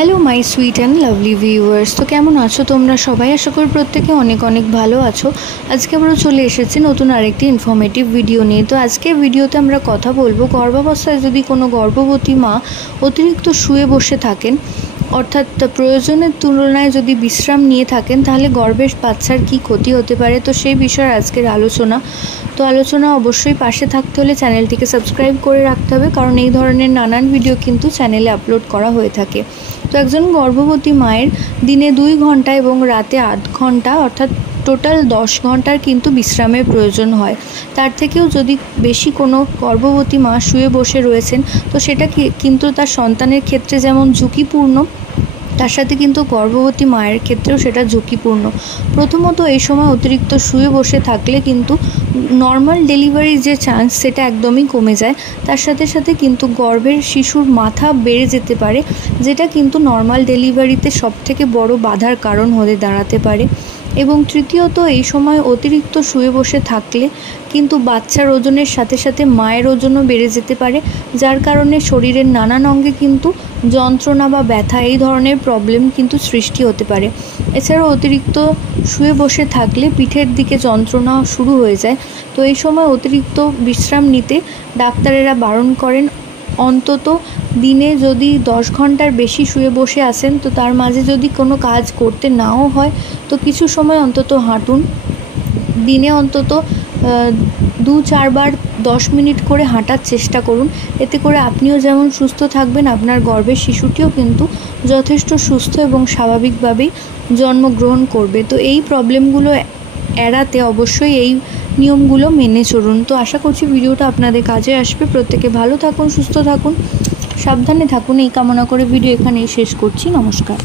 Hello my sweet and lovely viewers. তো কেমন আছো তোমরা সবাই? আশা করি প্রত্যেকে অনেক অনেক ভালো আছো। আজকে আমরা চলে এসেছি নতুন আরেকটি ইনফরমেটিভ ভিডিও নিয়ে। তো আজকের ভিডিওতে আমরা কথা বলবো গর্ভাবস্থায় যদি কোনো গর্ভবতী মা অতিরিক্ত শুয়ে বসে থাকেন, অর্থাৎ প্রয়োজনের তুলনায় যদি বিশ্রাম নিয়ে থাকেন, তাহলে গর্ভের বাচ্চার কী ক্ষতি হতে পারে। তো সেই বিষয়ে আজকের আলোচনা অবশ্যই পাশে থাকতে হলে চ্যানেলটিকে সাবস্ক্রাইব করে রাখতে হবে, কারণ এই ধরনের নানান ভিডিও কিন্তু চ্যানেলে আপলোড করা হয়ে থাকে। তো একজন গর্ভবতী মায়ের দিনে 2 ঘন্টা এবং রাতে 8 ঘন্টা অর্থাৎ টোটাল 10 ঘন্টার কিন্তু বিশ্রামের প্রয়োজন হয়। তার থেকেও যদি বেশি কোনো গর্ভবতী মা শুয়ে বসে রয়েছেন, তো সেটা কিন্তু তার সন্তানের ক্ষেত্রে যেমন ঝুঁকিপূর্ণ, তার সাথে কিন্তু গর্ভবতী মায়ের ক্ষেত্রেও সেটা ঝুঁকিপূর্ণ। প্রথমত এই সময় অতিরিক্ত শুয়ে বসে থাকলে কিন্তু নর্মাল ডেলিভারির যে চান্স সেটা একদমই কমে যায়। তার সাথে সাথে কিন্তু গর্ভের শিশুর মাথা বেড়ে যেতে পারে, যেটা কিন্তু নর্মাল ডেলিভারিতে সবথেকে বড় বাধার কারণ হয়ে দাঁড়াতে পারে। এবং তৃতীয়ত এই সময় অতিরিক্ত শুয়ে বসে থাকলে কিন্তু বাচ্চার ওজনের সাথে সাথে মায়ের ওজনও বেড়ে যেতে পারে, যার কারণে শরীরের নানান অঙ্গে কিন্তু যন্ত্রণা বা ব্যথা এই ধরনের প্রবলেম কিন্তু সৃষ্টি হতে পারে। এছাড়াও অতিরিক্ত শুয়ে বসে থাকলে পিঠের দিকে যন্ত্রণা শুরু হয়ে যায়। তো এই সময় অতিরিক্ত বিশ্রাম নিতে ডাক্তারেরা বারণ করেন। অন্তত দিনে যদি 10 ঘন্টার বেশি শুয়ে বসে আসেন, তো তার মাঝে যদি কোনো কাজ করতে নাও হয়, তো কিছু সময় অন্তত হাঁটুন। দিনে অন্তত 2-4 বার 10 মিনিট করে হাঁটার চেষ্টা করুন। এতে করে আপনিও যেমন সুস্থ থাকবেন, আপনার গর্ভের শিশুটিও কিন্তু যথেষ্ট সুস্থ এবং স্বাভাবিকভাবেই জন্মগ্রহণ করবে। তো এই প্রবলেমগুলো এড়াতে অবশ্যই এই নিয়মগুলো মেনে চলুন। তো আশা করছি ভিডিওটা আপনাদের কাজে আসবে। প্রত্যেকে ভালো থাকুন, সুস্থ থাকুন, সাবধানে থাকুন, এই কামনা করে ভিডিও এখানেই শেষ করছি। নমস্কার।